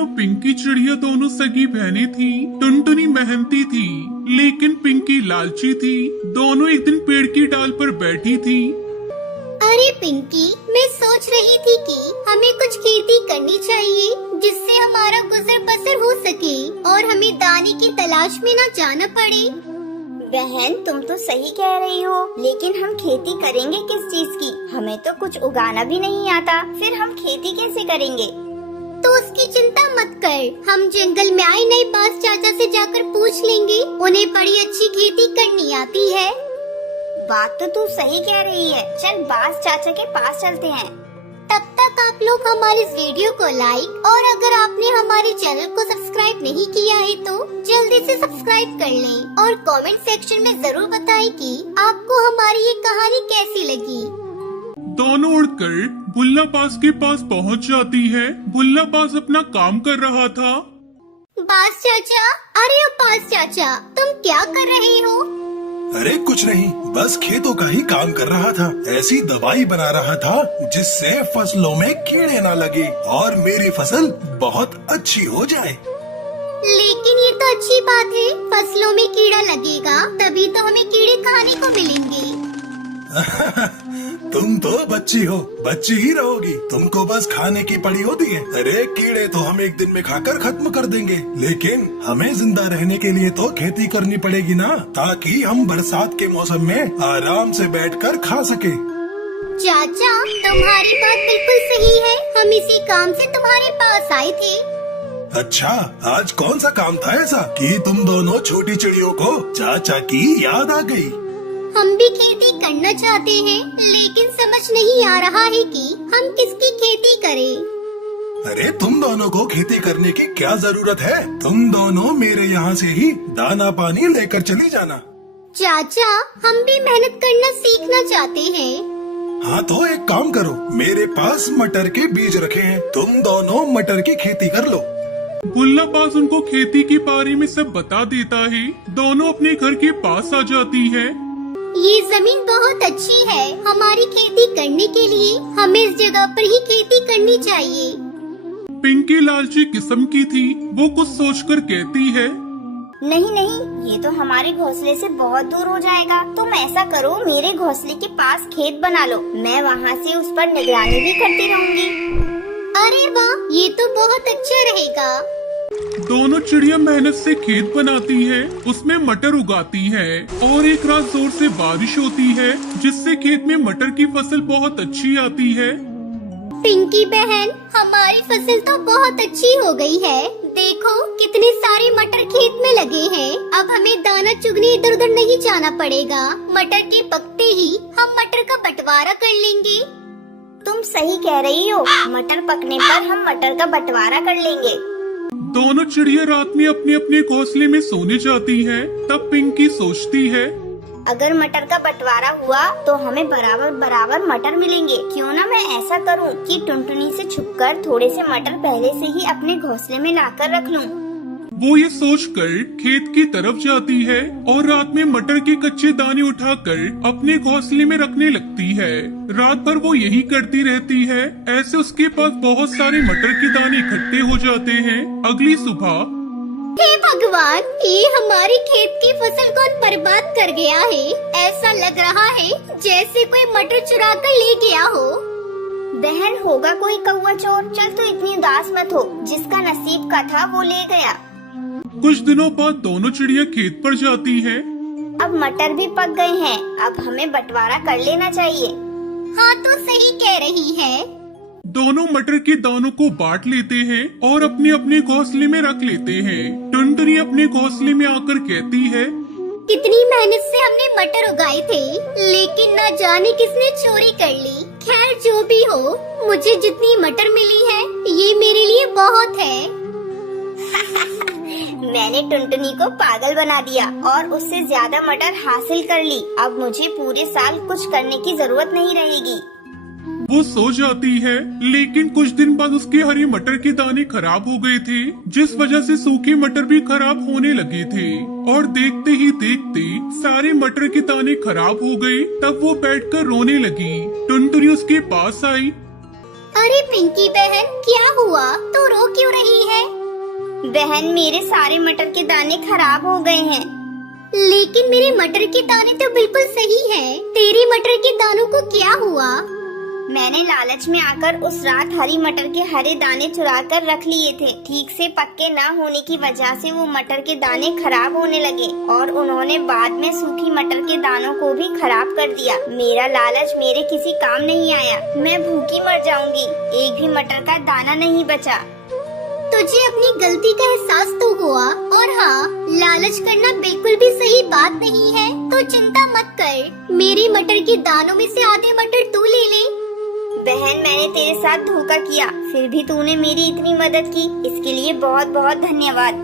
और पिंकी चिड़िया दोनों सगी बहनें थी। टुनटुनी मेहनती थी लेकिन पिंकी लालची थी। दोनों एक दिन पेड़ की डाल पर बैठी थी। अरे पिंकी, मैं सोच रही थी कि हमें कुछ खेती करनी चाहिए जिससे हमारा गुजर बसर हो सके और हमें दाने की तलाश में न जाना पड़े। बहन, तुम तो सही कह रही हो, लेकिन हम खेती करेंगे किस चीज की? हमें तो कुछ उगाना भी नहीं आता, फिर हम खेती कैसे करेंगे? तो उसकी चिंता मत कर, हम जंगल में आए नए बास चाचा से जाकर पूछ लेंगे, उन्हें बड़ी अच्छी खेती करनी आती है। बात तो तू सही कह रही है, चल बास चाचा के पास चलते हैं। तब तक आप लोग हमारे इस वीडियो को लाइक और अगर आपने हमारे चैनल को सब्सक्राइब नहीं किया है तो जल्दी से सब्सक्राइब कर लें और कमेंट सेक्शन में जरूर बताएं कि आपको हमारी ये कहानी कैसी लगी। दोनों उड़कर बुल्ला बास के पास पहुंच जाती है। बुल्ला बास अपना काम कर रहा था। बास चाचा, अरे बास चाचा, तुम क्या कर रहे हो? अरे कुछ नहीं, बस खेतों का ही काम कर रहा था। ऐसी दवाई बना रहा था जिससे फसलों में कीड़े ना लगे और मेरी फसल बहुत अच्छी हो जाए। लेकिन ये तो अच्छी बात है, फसलों में कीड़ा लगेगा तभी तो हमें कीड़े खाने को मिलेंगे। तुम तो बच्ची हो, बच्ची ही रहोगी। तुमको बस खाने की पड़ी होती है। अरे कीड़े तो हम एक दिन में खाकर खत्म कर देंगे, लेकिन हमें जिंदा रहने के लिए तो खेती करनी पड़ेगी ना, ताकि हम बरसात के मौसम में आराम से बैठकर खा सके। चाचा, तुम्हारी बात बिल्कुल सही है, हम इसी काम से तुम्हारे पास आए थे। अच्छा, आज कौन सा काम था ऐसा कि तुम दोनों छोटी चिड़ियों को चाचा की याद आ गई? हम भी खेती करना चाहते हैं, लेकिन समझ नहीं आ रहा है कि हम किसकी खेती करें। अरे तुम दोनों को खेती करने की क्या जरूरत है? तुम दोनों मेरे यहाँ से ही दाना पानी लेकर चली जाना। चाचा, हम भी मेहनत करना सीखना चाहते हैं। हाँ तो एक काम करो, मेरे पास मटर के बीज रखे हैं, तुम दोनों मटर की खेती कर लो। बुल्ला बास उनको खेती के बारे में सब बता देता है। दोनों अपने घर के पास आ जाती है। ये जमीन बहुत अच्छी है हमारी खेती करने के लिए, हमें इस जगह पर ही खेती करनी चाहिए। पिंकी लालची किस्म की थी, वो कुछ सोचकर कहती है, नहीं नहीं, ये तो हमारे घोंसले से बहुत दूर हो जाएगा। तुम ऐसा करो, मेरे घोंसले के पास खेत बना लो, मैं वहाँ से उस पर निगरानी भी करती रहूँगी। अरे वाह, ये तो बहुत अच्छा रहेगा। दोनों चिड़िया मेहनत से खेत बनाती है, उसमें मटर उगाती है और एक रात जोर से बारिश होती है जिससे खेत में मटर की फसल बहुत अच्छी आती है। पिंकी बहन, हमारी फसल तो बहुत अच्छी हो गई है। देखो कितने सारे मटर खेत में लगे हैं। अब हमें दाना चुगने इधर उधर नहीं जाना पड़ेगा। मटर के पकते ही हम मटर का बंटवारा कर लेंगे। तुम सही कह रही हो, मटर पकने पर हम मटर का बंटवारा कर लेंगे। दोनों चिड़िया रात में अपने अपने घोंसले में सोने जाती हैं। तब पिंकी सोचती है, अगर मटर का बंटवारा हुआ तो हमें बराबर बराबर मटर मिलेंगे। क्यों ना मैं ऐसा करूं कि टुनटुनी से छुपकर थोड़े से मटर पहले से ही अपने घोंसले में लाकर रख लूं। वो ये सोचकर खेत की तरफ जाती है और रात में मटर के कच्चे दाने उठाकर अपने घोंसले में रखने लगती है। रात भर वो यही करती रहती है। ऐसे उसके पास बहुत सारे मटर के दाने इकट्ठे हो जाते हैं। अगली सुबह, हे भगवान, ये हमारी खेत की फसल कौन बर्बाद कर गया है? ऐसा लग रहा है जैसे कोई मटर चुरा कर ले गया हो। बहन, होगा कोई कौवा चोर। चल तू इतनी उदास मत हो, जिसका नसीब का था वो ले गया। कुछ दिनों बाद दोनों चिड़िया खेत पर जाती है। अब मटर भी पक गए हैं, अब हमें बंटवारा कर लेना चाहिए। हाँ तो सही कह रही है। दोनों मटर के दानों को बांट लेते हैं और अपने अपने घोंसले में रख लेते हैं। टुनटुनी अपने घोंसले में आकर कहती है, कितनी मेहनत से हमने मटर उगाए थे, लेकिन न जाने किसने चोरी कर ली। खैर जो भी हो, मुझे जितनी मटर मिली है ये मेरे लिए बहुत है। मैंने टुनटुनी को पागल बना दिया और उससे ज्यादा मटर हासिल कर ली। अब मुझे पूरे साल कुछ करने की जरूरत नहीं रहेगी। वो सो जाती है, लेकिन कुछ दिन बाद उसके हरे मटर के दाने खराब हो गए थे, जिस वजह से सूखे मटर भी खराब होने लगे थे। और देखते ही देखते सारे मटर के दाने खराब हो गए। तब वो बैठकर रोने लगी। टुनटुनी उसके पास आई। अरे पिंकी बहन, क्या हुआ? तू रो क्यों रही है? बहन, मेरे सारे मटर के दाने खराब हो गए हैं। लेकिन मेरे मटर के दाने तो बिल्कुल सही है। तेरे मटर के दानों को क्या हुआ? मैंने लालच में आकर उस रात हरी मटर के हरे दाने चुरा कर रख लिए थे। ठीक से पक्के न होने की वजह से वो मटर के दाने खराब होने लगे और उन्होंने बाद में सूखी मटर के दानों को भी खराब कर दिया। मेरा लालच मेरे किसी काम नहीं आया। मैं भूखी मर जाऊंगी। एक भी मटर का दाना नहीं बचा। तुझे अपनी गलती का एहसास तो हुआ, और हाँ, लालच करना बिल्कुल भी सही बात नहीं है। तो चिंता मत कर, मेरे मटर के दानों में से आधे मटर तू ले ले। बहन, मैंने तेरे साथ धोखा किया, फिर भी तूने मेरी इतनी मदद की, इसके लिए बहुत बहुत धन्यवाद।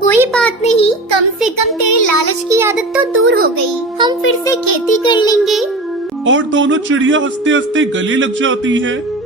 कोई बात नहीं, कम से कम तेरे लालच की आदत तो दूर हो गई। हम फिर से खेती कर लेंगे। और दोनों चिड़िया हंसते हंसते गले लग जाती है।